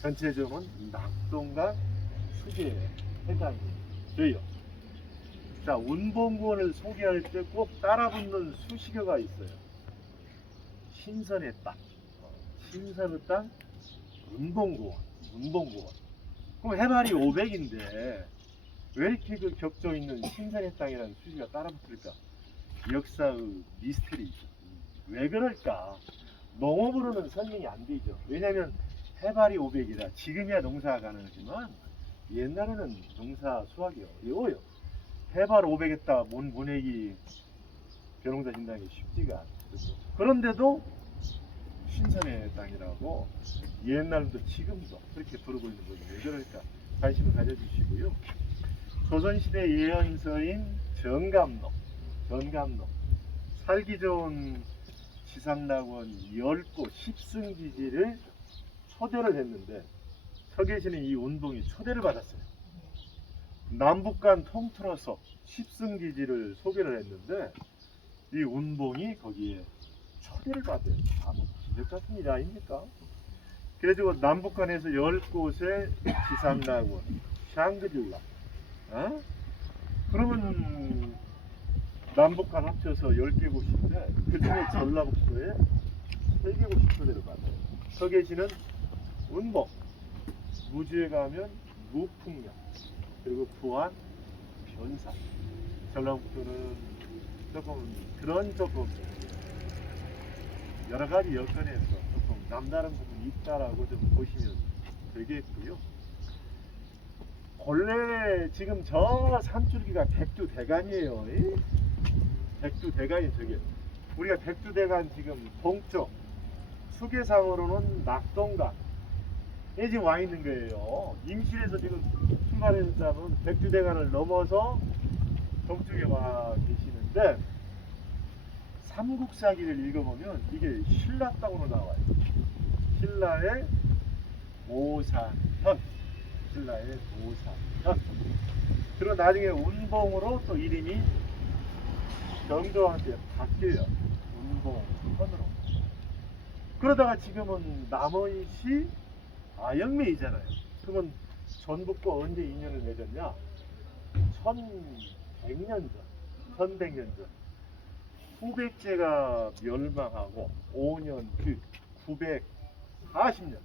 전체적으로는 낙동강 수계에 해당이 돼요. 자, 운봉구원을 소개할 때 꼭 따라붙는 수식어가 있어요. 신선의 땅, 신선의 땅, 운봉구원, 운봉구원. 그럼 해발이 500인데 왜 이렇게 그 격조 있는 신선의 땅이라는 수식어가 따라붙을까? 역사의 미스터리죠. 왜 그럴까? 농업으로는 설명이 안 되죠. 왜냐하면 해발이 500이라 지금이야 농사가 가능하지만 옛날에는 농사 수확이 어려워요. 해발 500에다 몬 보내기 벼농사 진다는 게 쉽지가 않거든요. 그런데도 신선의 땅이라고 옛날부터 지금도 그렇게 부르고 있는 거죠. 왜 그럴까? 관심을 가져주시고요. 조선시대 예언서인 정감록, 살기 좋은 지상낙원 10곳 10승지지를 초대를 했는데 서계시는 이 운동이 초대를 받았어요. 남북간 통틀어서 10승지지를 소개를 했는데 이 운봉이 거기에 초대를 받아요. 뭐 기적 같은 일 아닙니까? 그래가지고 남북한에서 10곳의 지상낙원, 샹그릴라, 그러면 남북한 합쳐서 10개 곳인데 그 중에 전라북도에 3개 곳이 초대를 받아요. 서계시는 운봉, 무주에 가면 무풍령, 그리고 부안, 변산. 전라북도는 조금 여러 가지 여건에서 조금 남다른 부분이 있다라고 좀 보시면 되겠고요. 본래 지금 저 산줄기가 백두대간이에요. 백두대간이 저게. 우리가 백두대간 지금 동쪽 수계상으로는 낙동강 에 지금 와 있는 거예요. 임실에서 지금 출발했다면 백두대간을 넘어서 동쪽에 와 계시는데 삼국사기를 읽어보면 이게 신라 땅으로 나와요. 신라의 모산현, 그리고 나중에 운봉으로 또 이름이 경도한테 바뀌어요. 운봉현으로. 그러다가 지금은 남원시 아영매이잖아요. 그러면 전북과 언제 인연을 맺었냐? 1100년 전. 후백제가 멸망하고 5년 뒤 940년.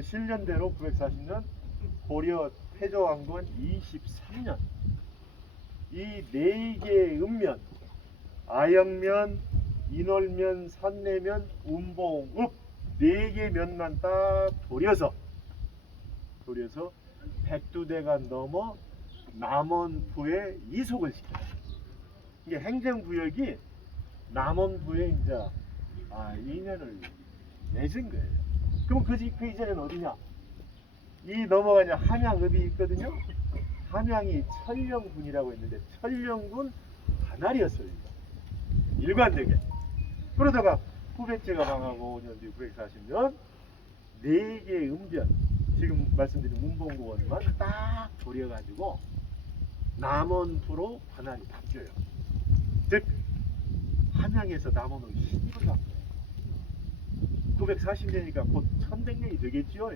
실년대로 940년 고려 태조왕건 23년. 이 4개의 읍면, 아영면, 인월면, 산내면, 운봉읍 4개 면만 딱 도려서 백두대간 넘어 남원부에 이속을 시켜요. 이게 행정구역이 남원부에 이제 인연을 맺은 거예요. 그럼 그 이전에는 어디냐? 이 넘어가냐 함양읍이 있거든요. 함양이 천령군이라고 했는데 천령군 관할이었어요. 일관되게. 그러다가 후백제가 망하고 5년 뒤 940년 4개의 음변, 지금 말씀드린 운봉구원만 딱 도려가지고 남원부로 관할이 바뀌어요. 즉 함양에서 남원으로 시집을 간 거예요. 940년이니까 곧 1100년이 되겠죠.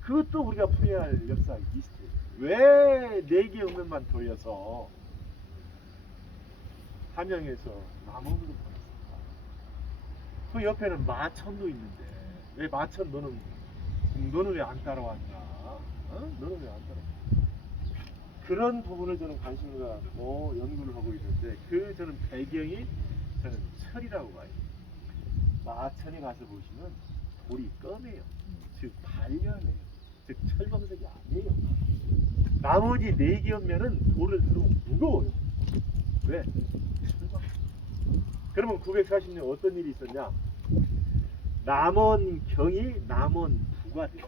그것도 우리가 풀어야 할 역사 미스터리. 왜 4개 음면만 돌려서 함양에서 남원으로 보냈을까? 그 옆에는 마천도 있는데 왜 마천 너는 왜 안 따라왔냐? 너는 왜 안 따라왔냐? 그런 부분을 저는 관심을 갖고 연구를 하고 있는데 그 저는 배경이 저는 철이라고 봐요. 마천에 가서 보시면 돌이 검해요. 즉 발연해요. 즉 철검색이 아니에요. 나머지 4개 읍면은 돌을 들으면 무거워요. 왜? 철검. 그러면 940년 어떤 일이 있었냐? 남원경이 남원부가 돼요.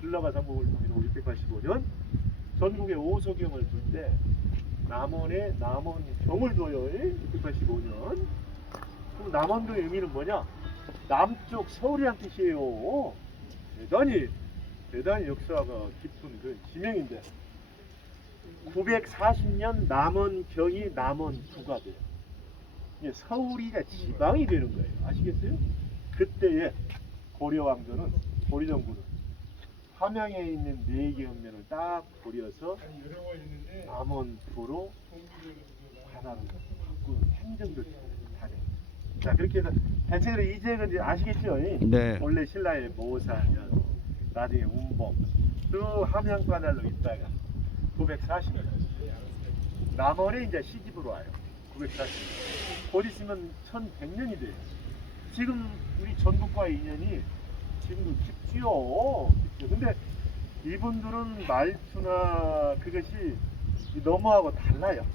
신라가 상복을 통해서 685년 전국에 오소경을 둘 때 남원에 남원경을 둬요. 685년. 그럼 남원경의 의미는 뭐냐? 남쪽 서울이란 뜻이에요. 대단히 역사가 깊은 그 지명인데 940년 남원경이 남원부가 돼요. 이게 서울이 지방이 되는 거예요. 아시겠어요? 그때에 고려왕조는 보리정부는 함양에 있는 4개 읍면을 딱 보려서 남원도로 바다로 바꾸는 행정들 다 돼. 자 그렇게 해서 대체로 이 지역은 이제 아시겠죠? 네. 원래 신라의 모사년, 나중에 운봉, 또 함양 관할로 있다가 940년 남원에 이제 시집으로 와요. 940년. 곧 있으면 1100년이 돼요. 지금 우리 전국과의 인연이 지금도 깊지요. 근데 이분들은 말투나 그것이 너무하고 달라요.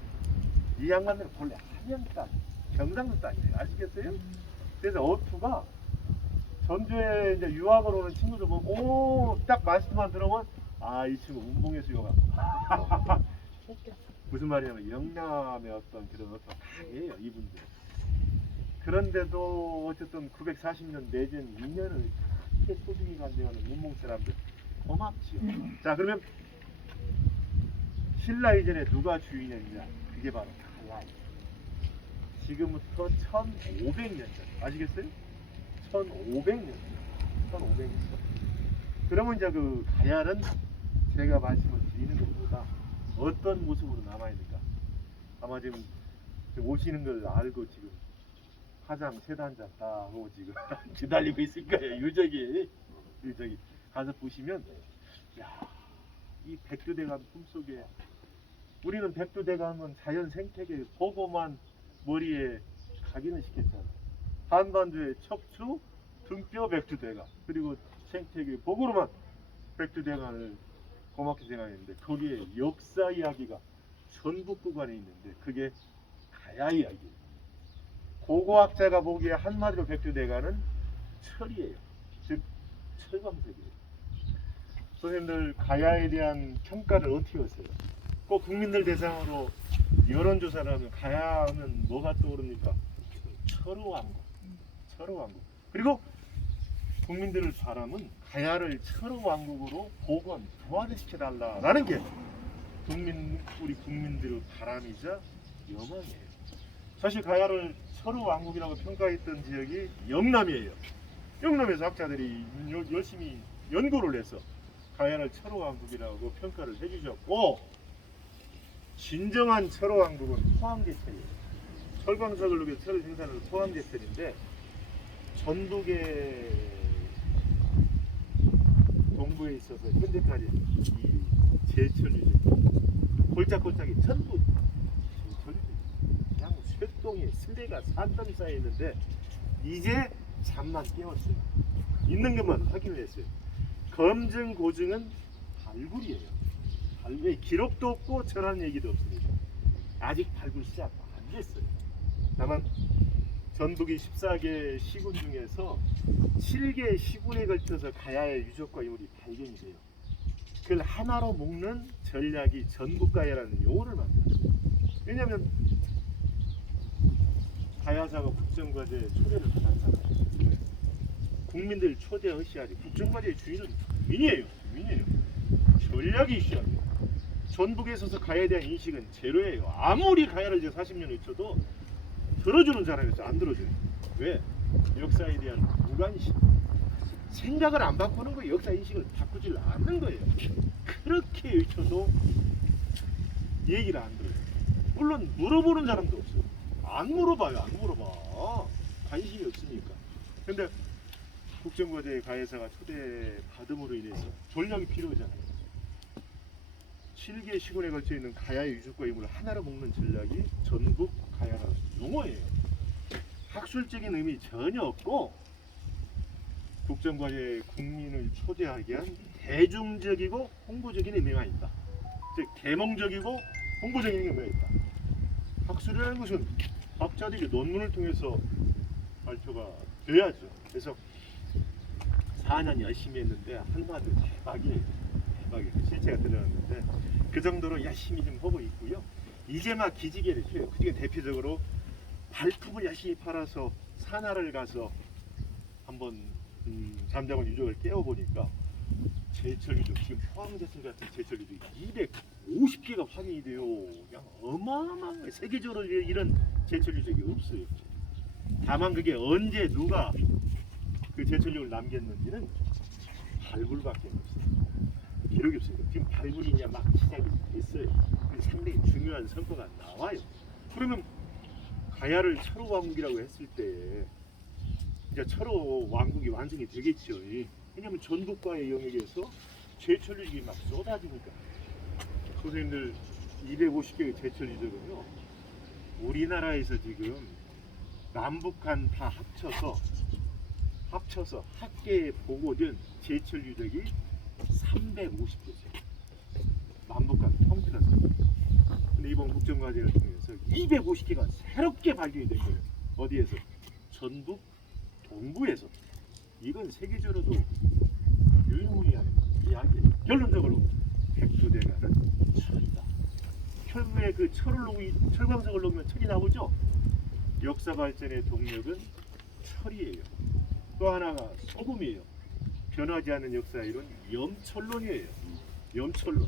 이 양반들은 본래 함양 땅, 경상도 땅이에요. 아시겠어요? 그래서 어투가 전주에 이제 유학을 오는 친구들 보면 딱 말씀만 들으면 아 이 친구 운봉에서 유학 무슨 말이냐면 영남의 어떤 그런 어떤 강이에요 이분들. 그런데도 어쨌든 940년 내전 2년을 그렇게 소중히 간대하는 운봉 사람들 고맙지요. 자 그러면 신라 이전에 누가 주인이었냐? 그게 바로 가야예요. 지금부터 1500년 전 아시겠어요? 1500년 1500년 그러면 이제 그 가야는 제가 말씀을 드리는 것보다 어떤 모습으로 남아있는가 아마 지금 오시는 걸 알고 지금 화장 세단장 다 하고 지금 기다리고 있을 거예요. 유적이 가서 보시면 야, 이 백두대간 품속에 우리는 백두대간은 자연 생태계 보고만 머리에 각인을 시켰잖아. 한반도의 척추 등뼈 백두대간 그리고 생태계 보고로만 백두대간을 고맙게 생각했는데 거기에 역사 이야기가 전북 구간에 있는데 그게 가야 이야기예요. 고고학자가 보기에 한마디로 백두대간은 철이에요. 즉 철광석이에요. 선생님들 가야에 대한 평가를 어떻게 하세요? 꼭 국민들 대상으로 여론조사를 하면 가야 하면 뭐가 떠오릅니까? 철호왕국. 철호왕국. 그리고 국민들을 바람은 가야를 철호왕국으로 복원, 부활을 시켜달라라는 게 우리 국민들의 바람이자 여망이에요. 사실 가야를 철호왕국이라고 평가했던 지역이 영남이에요. 영남에서 학자들이 열심히 연구를 해서 가야를 철호왕국이라고 평가를 해주셨고 진정한 철호왕국은 포항제철이에요. 철광석을 녹여 철을 생산하는 포항제철인데 전북의 동부에 있어서 현재까지 이 제철 유적 골짝골짝이 전부 그냥 쇠똥에 슬레가 산더미 쌓여 있는데 이제 잠만 깨웠어요. 있는 것만 확인을 했어요. 검증 고증은 발굴이에요. 발굴 기록도 없고 전한 얘기도 없습니다. 아직 발굴 시작 안 됐어요. 다만 전북이 14개 시군 중에서 7개 시군에 걸쳐서 가야의 유적과 요리 발견이 돼요. 그걸 하나로 묶는 전략이 전북가야라는 용어를 만들었어요. 왜냐하면 가야사가 국정과제에 초대를 받았잖아요. 국민들 초대하셔야지. 국정과제의 주인은 국민이에요. 국민이에요. 전략이 있어야 돼요. 전북에 있어서 가야에 대한 인식은 제로예요. 아무리 가야를 이제 40년 외쳐도 들어주는 사람이 안 들어줘요. 왜? 역사에 대한 무관심. 생각을 안 바꾸는 거예요. 역사 인식을 바꾸질 않는 거예요. 그렇게 외쳐도 얘기를 안 들어요. 물론 물어보는 사람도 없어요. 안 물어봐요. 안 물어봐. 관심이 없으니까. 근데 국정과제의 가야사가 초대받음으로 인해서 전략이 필요하잖아요. 7개 시군에 걸쳐 있는 가야의 유적과 유물을 하나로 묶는 전략이 전북 가야라는 용어예요. 학술적인 의미 전혀 없고 국정과제에 국민을 초대하기 위한 대중적이고 홍보적인 의미가 있다. 즉 계몽적이고 홍보적인 의미가 있다. 학술이라는 것은 학자들이 논문을 통해서 발표가 돼야죠. 그래서 4년 열심히 했는데 한마디로 대박이에요. 대박이에요. 실체가 드러났는데 그 정도로 열심히 좀 하고 있고요. 이제 막 기지개를 펴요. 그중에 대표적으로 발품을 열심히 팔아서 산하를 가서 한번 잠자고 유적을 깨워보니까 제철 유적, 지금 포항제철 같은 제철 유적이 250개가 확인이 돼요. 그냥 어마어마한 세계적으로 이런 제철 유적이 없어요. 다만 그게 언제 누가 그 제철 유적을 남겼는지는 발굴밖에 없어요. 기록이 없으니까 지금 발굴이 이제 막 시작이 됐어요. 상당히 중요한 성과가 나와요. 그러면 가야를 철호 왕국이라고 했을 때 이제 철호 왕국이 완성이 되겠죠. 왜냐하면 전국과의 영역에서 제철 유적이 막 쏟아지니까. 선생님들 250개의 제철 유적은요, 우리나라에서 지금 남북한 다 합쳐서 학계에 보고된 제철 유적이 350개죠. 남북한 통틀어서. 근데 이번 국정과제를 통해서 250개가 새롭게 발견이 된 거예요. 어디에서? 전북 동부에서. 이건 세계적으로도 유일무이한 이야기예요. 결론적으로 백두대간은 철이다. 결국에 그 철광석을 놓으면 철이 나오죠. 역사 발전의 동력은 철이에요. 또 하나가 소금이에요. 변하지 않는 역사의 이론 염철론이에요. 염철론.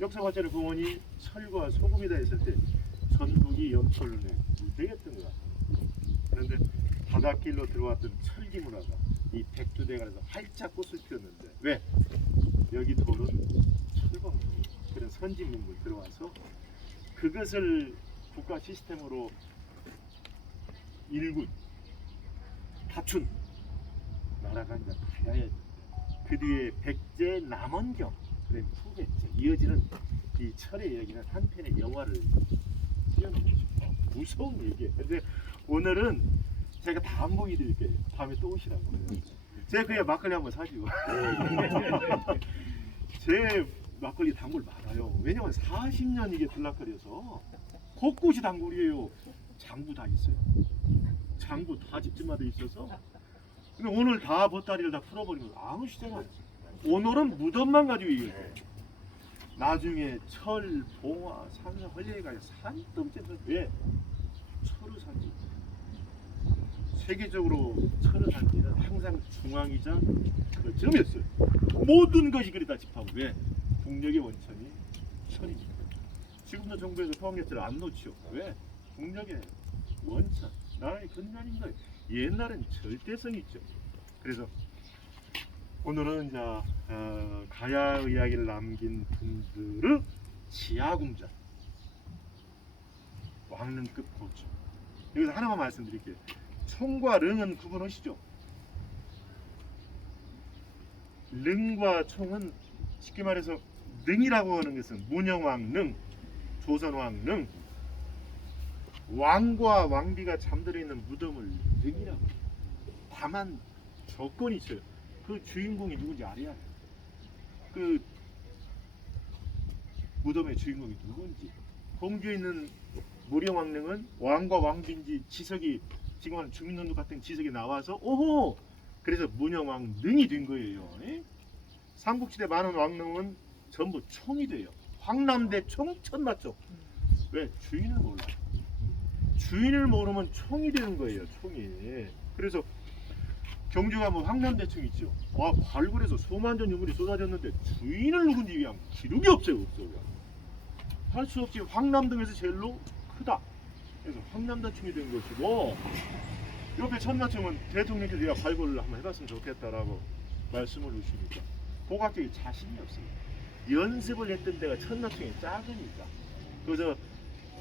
역사 발전의 근원이 철과 소금이다 했을 때 전북이 염철론에 무대였던 것 같아요. 그런데 바닷길로 들어왔던 철기 문화가 이 백두대간에서 활짝 꽃을 피웠는데 왜? 여기 돌은 철광석, 그런 선진 문물 들어와서 그것을 국가 시스템으로 일군 갖춘 나라가 이제 가야였는데, 그 뒤에 백제 남원경, 그다음에 후백제 이어지는 이 철의 이야기는 한 편의 영화를 띄워놓은 거죠. 무서운 얘기예요. 근데 오늘은 제가 다 안 보여드릴게요. 다음에 또 오시라고. 제가 그냥 막걸리 한번 사지요. 제 막걸리 단골 많아요. 왜냐면 40년 이게 들락거려서 곳곳이 단골이에요. 장부 다 있어요. 장부 다 집집마다 있어서. 근데 오늘 다 보따리를 다 풀어버리면 아무 시대가 오늘은 무덤만 가지고 얘기해요. 나중에 철, 봉화, 산성, 헐레가 산더미째서 왜? 철의 산지. 세계적으로 철의 산지는 항상 중앙이자 거점이었어요. 모든 것이 그리다 집하고 왜? 국력의 원천이 철이니까. 지금도 정부에서 포항제철을 안 놓죠. 왜? 국력의 원천, 나라의 근간인 거예요. 옛날엔 절대성이 있죠. 그래서 오늘은 이제 가야 이야기를 남긴 분들의 지하궁전, 왕릉급 고총. 여기서 하나만 말씀드릴게요. 총과 릉은 구분하시죠? 릉과 총은 쉽게 말해서 능이라고 하는 것은 문영왕릉, 조선왕릉, 왕과 왕비가 잠들어 있는 무덤을 능이라고 해요. 다만 조건이 있어요. 그 주인공이 누군지 알아야 해요. 그 무덤의 주인공이 누군지. 공주에 있는 무령왕릉은 왕과 왕비인지 지석이 지금 하는 주민등록 같은 지석이 나와서 오호! 그래서 문영왕릉이 된 거예요. 삼국시대 많은 왕릉은 전부 총이 돼요. 황남대총, 천마총. 왜? 주인을 몰라요. 주인을 모르면 총이 되는 거예요. 총이. 그래서 경주가 뭐 황남대총 있죠. 와, 발굴해서 수만전 유물이 쏟아졌는데 주인을 누군지 그냥 기록이 없어요. 할 수 없이 황남등에서 제일로 크다. 그래서 황남대총이 된 것이고, 옆에 천마총은 대통령께서 내가 발굴을 한번 해봤으면 좋겠다라고 말씀을 주시니까 고각적인 자신이 없어요. 연습을 했던 데가 천마총이 작으니까. 그래서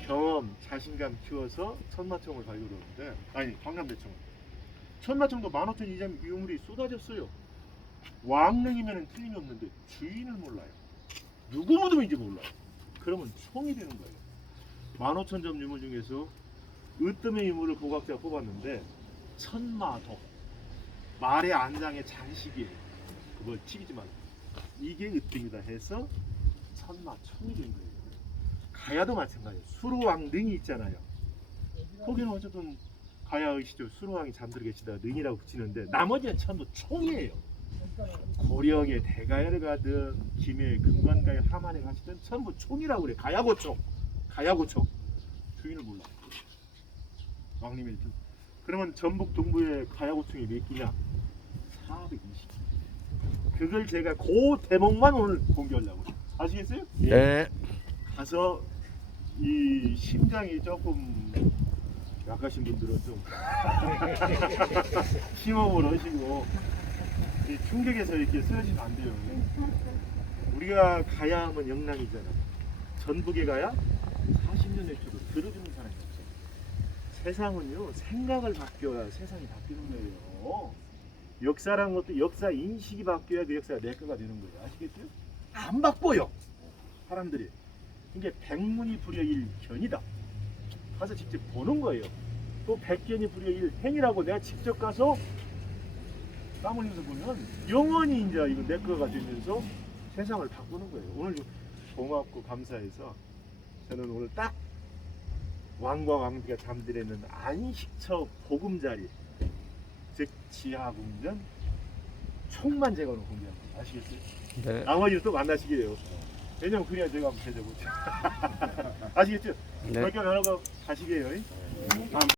경험, 자신감 키워서 천마총을 발굴하는데, 아니 황남대총은 천마총도 15,000 이상 유물이 쏟아졌어요. 왕릉이면 틀림이 없는데 주인을 몰라요. 누구 무덤인지 몰라요. 그러면 총이 되는 거예요. 15,000점 유물 중에서 으뜸의 유물을 고각자가 뽑았는데 천마도, 말의 안장의 장식이에요. 그걸 튀기지 말고 이게 으뜸이다 해서 천마총이 된 거예요. 가야도 마찬가지예요. 수로왕릉이 있잖아요. 거기는 어쨌든 가야의 시절 수로왕이 잠들어 계시다 능이라고 붙이는데 나머지는 전부 총이에요. 고령의 대가야를 가든 김해의 금관가에 하만에 가시든 전부 총이라고 그래. 가야고총. 가야고총. 주인을 몰라. 왕님이 일단. 그러면 전북 동부에 가야고총이 몇 기냐? 420. 그걸 제가 그 대목만 오늘 공개하려고. 아시겠어요? 네. 가서 이 심장이 조금 약하신 분들은 좀 심호흡을 하시고 이 충격에서 이렇게 쓰러지면 안 돼요. 우리가 가야 하면 영랑이잖아. 전북에 가야 40년 내쳐도 들어주는 사람이 없어. 세상은요, 생각을 바뀌어야 세상이 바뀌는 거예요. 역사란 것도 역사 인식이 바뀌어야 그 역사가 내 거가 되는 거예요. 아시겠죠? 안 바꿔요. 사람들이. 이게 백문이 불여일견이다. 가서 직접 보는 거예요. 또 백견이 불여일행이라고 내가 직접 가서 땀 흘리면서 보면 영원히 이제 이거 내 거가 되면서 세상을 바꾸는 거예요. 오늘 고맙고 감사해서 저는 오늘 딱 왕과 왕비가 잠들었는 안식처 보금자리, 즉 지하궁전 총만 제가 오늘 공개한 거예요. 아시겠어요? 네. 나머지는 또 만나시게요. 왜냐면 그래야 제가 한번 되죠. 아시겠죠? 네. 그렇게 나눠서 가시게요.